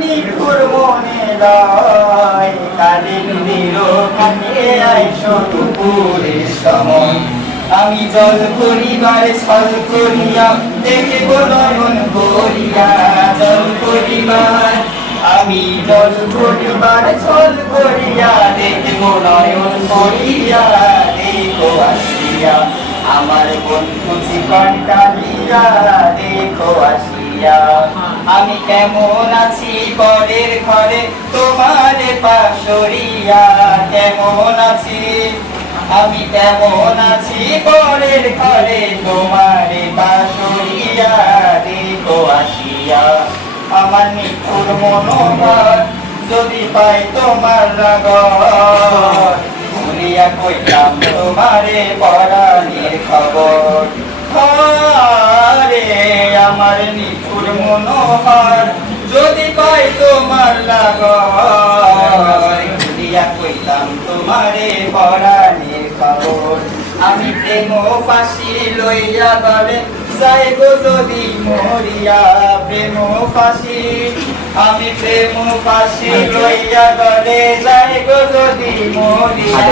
নিঠুর মনে লয় কালিন্দির কাছে আইসো দুপুরের সময় আমি জল করিবার ছল করিয়া দেখব নয়ন ভরিয়া জল করিবার আমি জল করিবার ছল করিয়া দেখব নয়ন ভরিয়া দেখো আসিয়া আমার বন্ধু জীবন কালিয়া দেখো আসিয়া আমি কেমন আছি পরের ঘরে তোমার পাশরিয়া কেমন আছি আমি কেমন আছি পরের ঘরে তোমার পাশরিয়া দেখো আসিয়া আমার নিঠুর মনোভাব যদি পাই তোমার রাগর ভুলিয়া কইতাম তোমারে পরাণের খবর রে আমার নিঠুর মনোহর যদি পাই তোমার লাগর ভুলিয়া কইতাম তোমারে পরাণের খবর আমি প্রেম ফাঁসি লইয়া গলে যাইব যদি মরিয়া প্রেম ফাঁসি আমি প্রেম ফাঁসি লইয়া গলে যাইব যদি মরিয়া